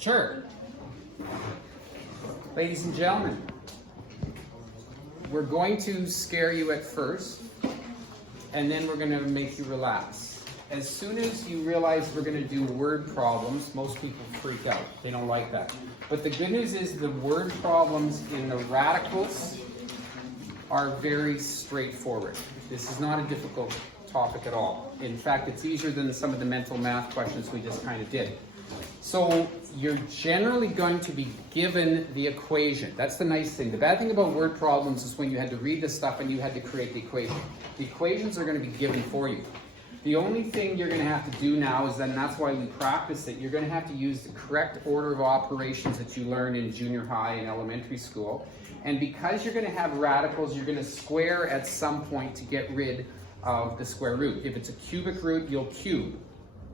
Sure. Ladies and gentlemen, we're going to scare you at first, and then we're going to make you relax. As soon as you realize we're going to do word problems, most people freak out. They don't like that. But the good news is the word problems in the radicals are very straightforward. This is not a difficult topic at all. In fact, it's easier than some of the mental math questions we just kind of did. So you're generally going to be given the equation. That's the nice thing. The bad thing about word problems is when you had to read the stuff and you had to create the equation. The equations are going to be given for you. The only thing you're going to have to do now is then, that's why we practice it, you're going to have to use the correct order of operations that you learn in junior high and elementary school. And because you're going to have radicals, you're going to square at some point to get rid of the square root. If it's a cubic root, you'll cube,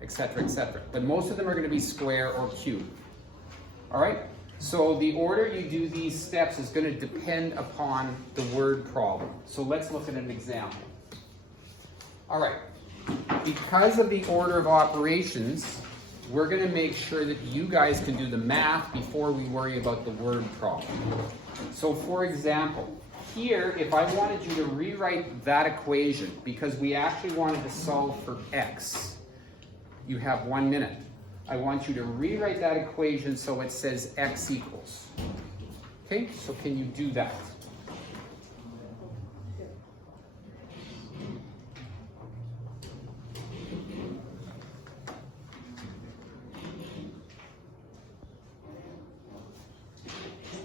etc., etc. But most of them are going to be square or cube. All right? So the order you do these steps is going to depend upon the word problem. So let's look at an example. All right. Because of the order of operations, we're going to make sure that you guys can do the math before we worry about the word problem. So for example, here, if I wanted you to rewrite that equation, because we actually wanted to solve for x, you have 1 minute. I want you to rewrite that equation so it says x equals. Okay, so can you do that?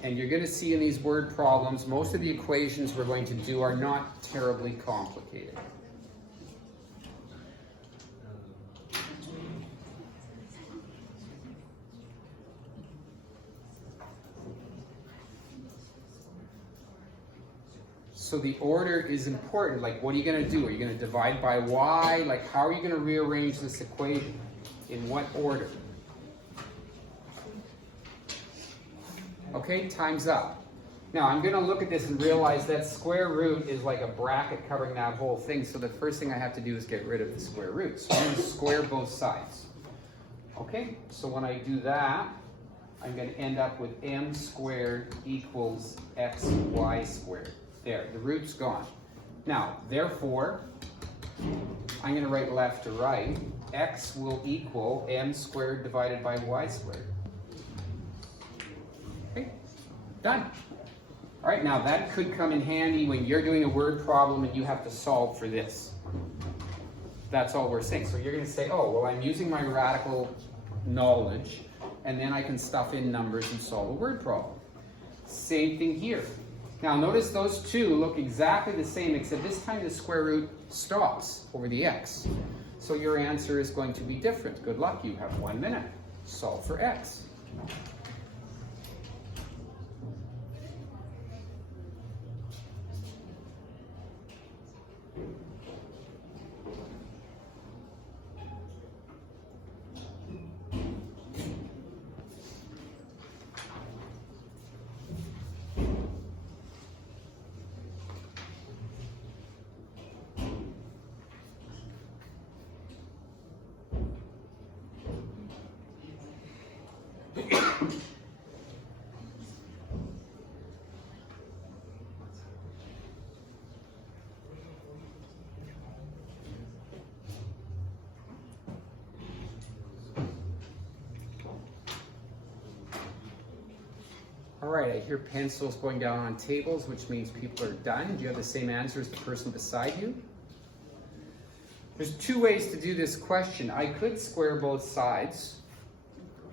And you're going to see in these word problems, most of the equations we're going to do are not terribly complicated. So the order is important. Like, what are you going to do? Are you going to divide by y? Like, how are you going to rearrange this equation? In what order? Okay, time's up. Now I'm going to look at this and realize that square root is like a bracket covering that whole thing. So the first thing I have to do is get rid of the square root. So I'm going to square both sides. Okay, so when I do that, I'm going to end up with m squared equals xy squared. There, the root's gone. Now, therefore, I'm going to write left to right. X will equal m squared divided by y squared. Okay, done. All right, now that could come in handy when you're doing a word problem and you have to solve for this. That's all we're saying. So you're going to say, oh, well, I'm using my radical knowledge, and then I can stuff in numbers and solve a word problem. Same thing here. Now notice those two look exactly the same, except this time the square root stops over the x. So your answer is going to be different. Good luck, you have 1 minute. Solve for x. All right, I hear pencils going down on tables, which means people are done. Do you have the same answer as the person beside you? There's two ways to do this question. I could square both sides,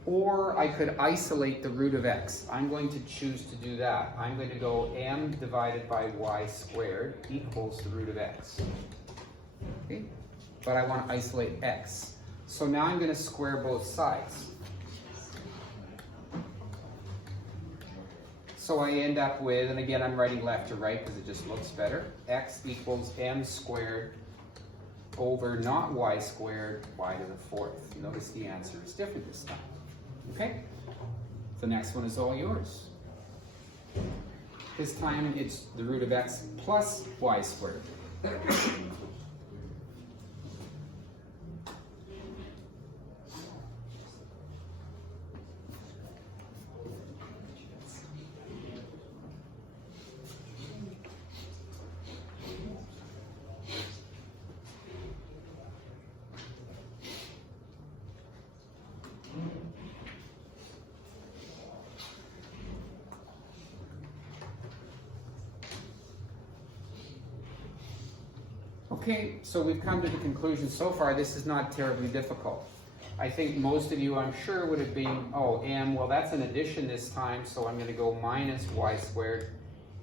or I could isolate the root of x. I'm going to choose to do that. I'm going to go m divided by y squared equals the root of x. Okay? But I want to isolate x. So now I'm going to square both sides. So I end up with, and again I'm writing left to right because it just looks better, x equals m squared over not y squared, y to the fourth. Notice the answer is different this time. Okay? The next one is all yours. This time it's the root of x plus y squared. Okay, so we've come to the conclusion so far, this is not terribly difficult. I think most of you, I'm sure, would have been, oh, m, well, that's an addition this time, so I'm going to go minus y squared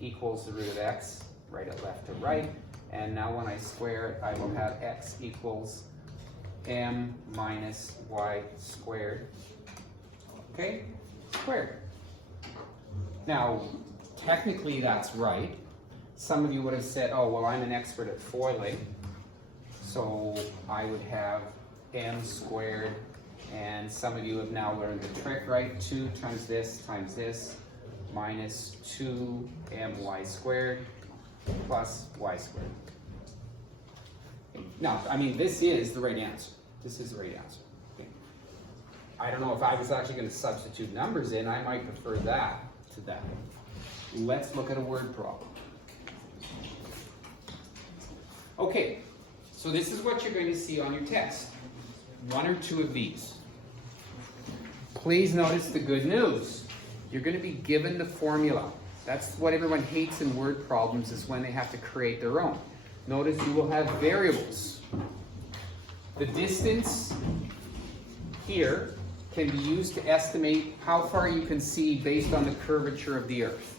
equals the root of x, right at left to right. And now when I square it, I will have x equals m minus y squared. Okay, squared. Now, technically that's right. Some of you would have said, oh, well, I'm an expert at foiling, so I would have m squared, and some of you have now learned the trick, right? 2 times this minus 2my squared plus y squared. Now, I mean, this is the right answer. This is the right answer. Okay. I don't know if I was actually going to substitute numbers in, I might prefer that to that. Let's look at a word problem. Okay, so this is what you're going to see on your test. 1 or 2 of these. Please notice the good news. You're going to be given the formula. That's what everyone hates in word problems, is when they have to create their own. Notice you will have variables. The distance here can be used to estimate how far you can see based on the curvature of the Earth.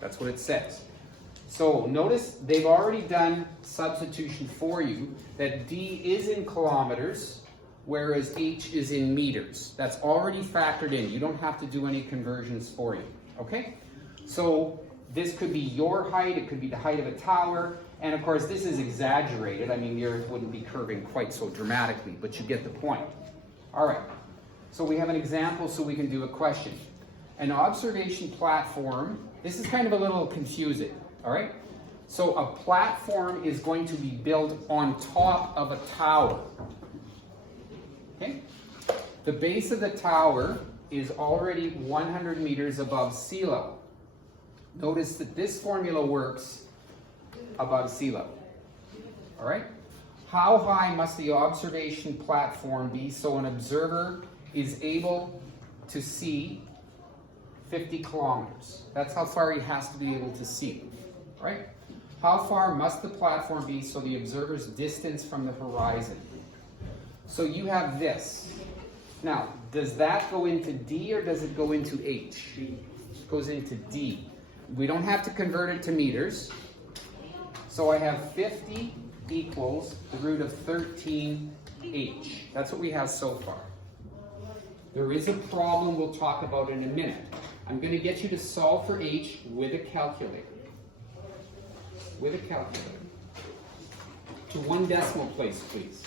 That's what it says. So notice they've already done substitution for you, that D is in kilometers, whereas H is in meters. That's already factored in. You don't have to do any conversions for you, okay? So this could be your height, it could be the height of a tower, and of course this is exaggerated. I mean, the Earth wouldn't be curving quite so dramatically, but you get the point. All right, so we have an example so we can do a question. An observation platform, this is kind of a little confusing, all right? So a platform is going to be built on top of a tower. Okay? The base of the tower is already 100 meters above sea level. Notice that this formula works above sea level. All right? How high must the observation platform be so an observer is able to see 50 kilometers? That's how far he has to be able to see. Right? How far must the platform be so the observer's distance from the horizon? So you have this. Now, does that go into D or does it go into H? It goes into D. We don't have to convert it to meters. So I have 50 equals the root of 13H. That's what we have so far. There is a problem we'll talk about in a minute. I'm going to get you to solve for H with a calculator. With a calculator. To 1 decimal place, please.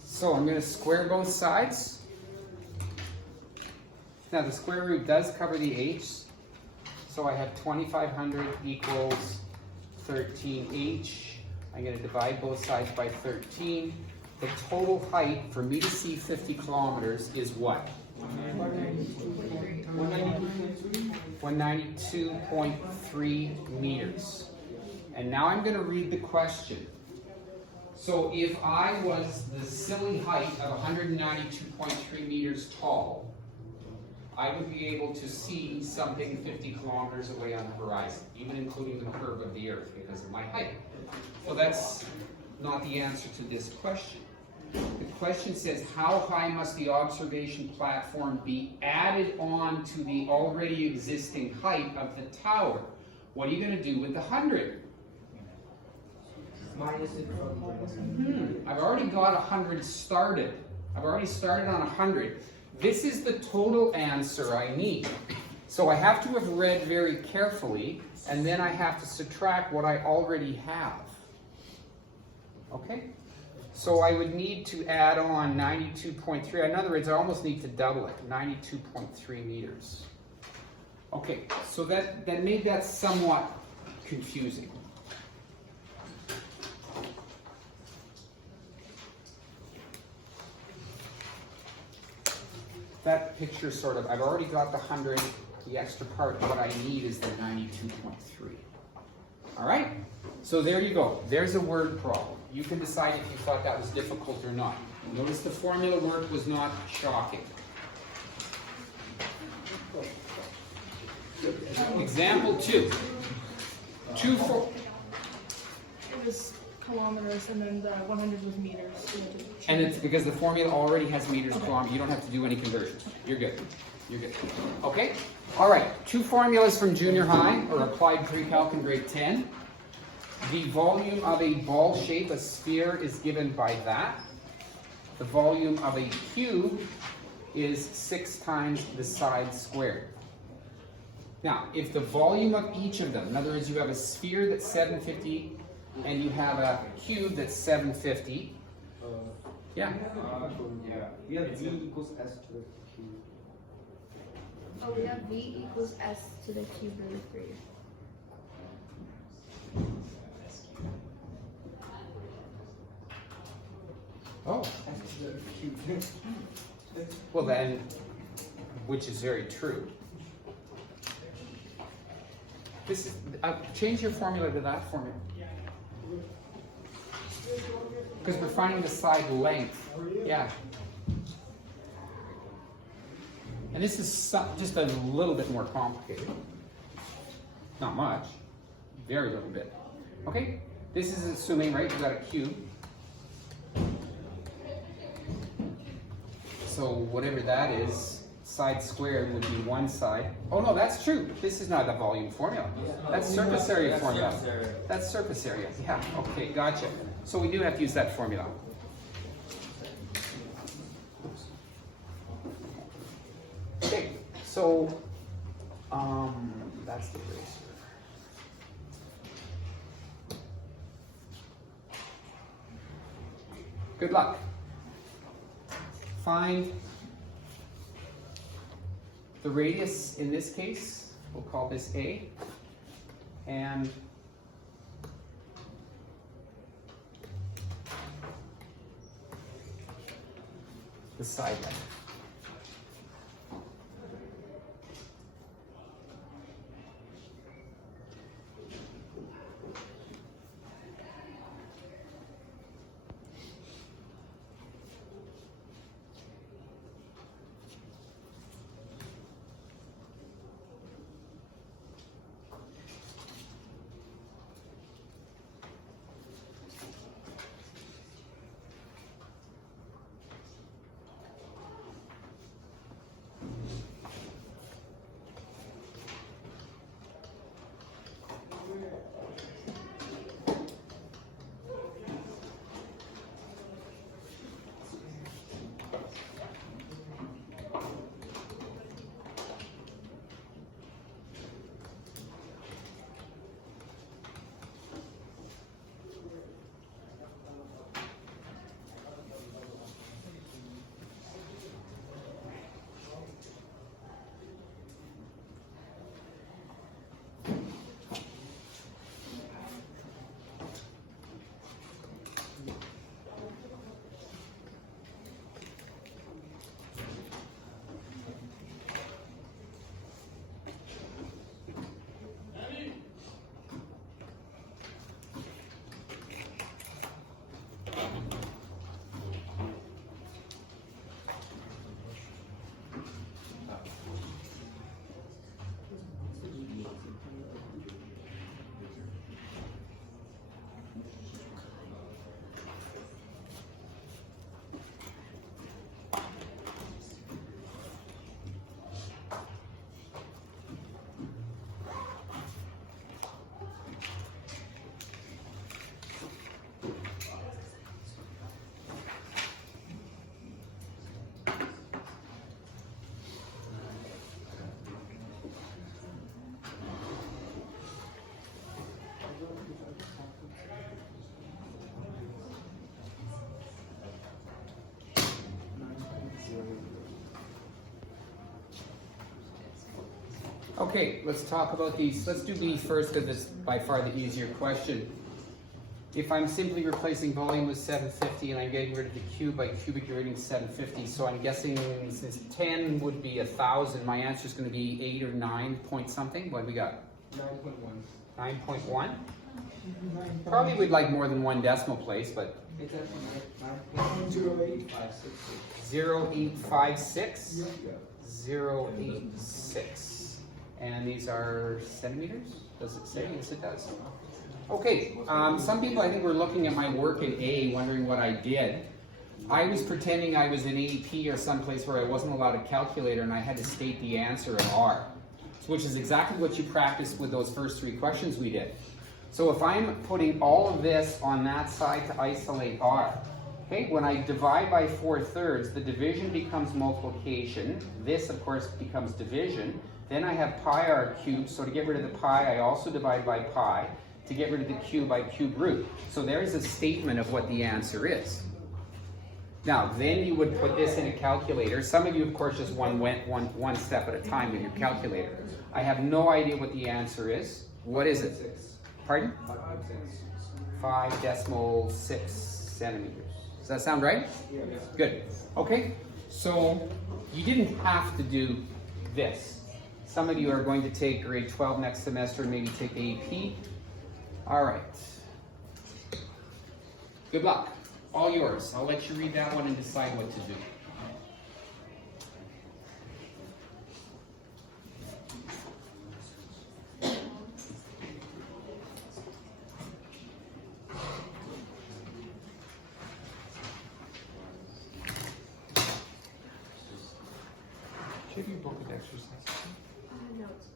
So I'm going to square both sides. Now the square root does cover the h, so I have 2,500 equals 13h. I'm going to divide both sides by 13. The total height for me to see 50 kilometers is what? 192.3 meters. And now I'm going to read the question. So if I was the silly height of 192.3 meters tall, I would be able to see something 50 kilometers away on the horizon, even including the curve of the Earth because of my height. Well, that's not the answer to this question. The question says, how high must the observation platform be added on to the already existing height of the tower? What are you going to do with the 100? I've already got 100 started. I've already started on 100. This is the total answer I need. So I have to have read very carefully, and then I have to subtract what I already have. Okay? So I would need to add on 92.3. In other words, I almost need to double it, 92.3 meters. Okay, so that made that somewhat confusing. That picture sort of, I've already got the 100, the extra part. What I need is the 92.3. All right? So there you go. There's a word problem. You can decide if you thought that was difficult or not. Notice the formula work was not shocking. Example 2. It was kilometers, and then the 100 was meters. So And it's because the formula already has meters per kilometer. You don't have to do any conversions. You're good. You're good. Okay? All right. 2 formulas from junior high or applied pre-calc in grade 10. The volume of a ball shape, a sphere, is given by that. The volume of a cube is 6 times the side squared. Now, if the volume of each of them, in other words, you have a sphere that's 750 and you have a cube that's 750. Yeah. We have V equals S to the cube. Oh, we have V equals S to the cube root of 3. Oh. S to the cube. Well then, which is very true. This is, change your formula to that formula. Because we're finding the side length. Yeah. And this is just a little bit more complicated. Not much. Very little bit. Okay? This is assuming, right, you've got a cube. So whatever that is, side squared would be one side. Oh no, that's true. This is not the volume formula. That's surface area formula. That's surface area. Yeah, okay, gotcha. So we do have to use that formula. Okay, so that's the eraser. Good luck. Find the radius in this case. We'll call this A. And the side length. Okay, let's talk about these. Let's do B first because it's by far the easier question. If I'm simply replacing volume with 750 and I'm getting rid of the cube by cubic, you're getting 750. So I'm guessing since 10 would be 1,000, my answer is going to be 8 or 9 point something. What do we got? 9.1. 9.1? Probably would like more than one decimal place, but It's actually 9.0856. 0856? Yeah. 086. And these are centimeters? Does it say? Yes, it does. Okay, some people I think were looking at my work in A, wondering what I did. I was pretending I was in AP or someplace where I wasn't allowed a calculator and I had to state the answer in R, which is exactly what you practiced with those first 3 questions we did. So if I'm putting all of this on that side to isolate R, okay, when I divide by 4/3, the division becomes multiplication. This, of course, becomes division. Then I have pi r cubed, so to get rid of the pi, I also divide by pi. To get rid of the cube, I cube root. So there's a statement of what the answer is. Now, then you would put this in a calculator. Some of you, of course, just went one step at a time with your calculator. I have no idea what the answer is. What is it? 6. Pardon? 5 5.6 centimeters. Does that sound right? Yeah. Good. Okay, so you didn't have to do this. Some of you are going to take grade 12 next semester and maybe take AP. All right. Good luck. All yours. I'll let you read that one and decide what to do. Should you book an exercise? No, it's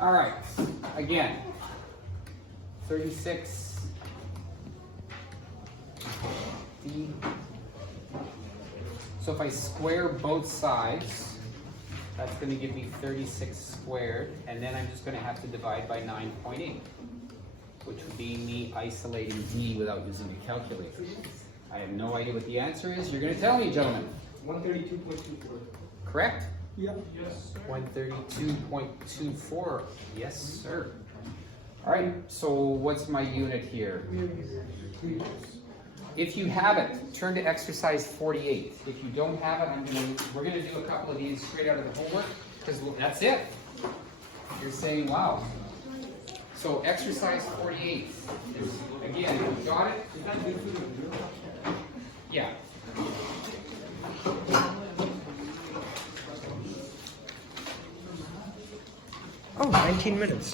All right, again, 36 D. So if I square both sides, that's going to give me 36 squared, and then I'm just going to have to divide by 9.8, which would be me isolating D without using a calculator. I have no idea what the answer is. You're going to tell me, gentlemen. 132.24. Correct? Yep. Yes. 132.24. Yes, sir. All right, so what's my unit here? If you have it, turn to exercise 48. If you don't have it, we're gonna do a couple of these straight out of the homework, because that's it. You're saying, wow. So exercise 48 is, again, you got it? Yeah. Oh, 19 minutes.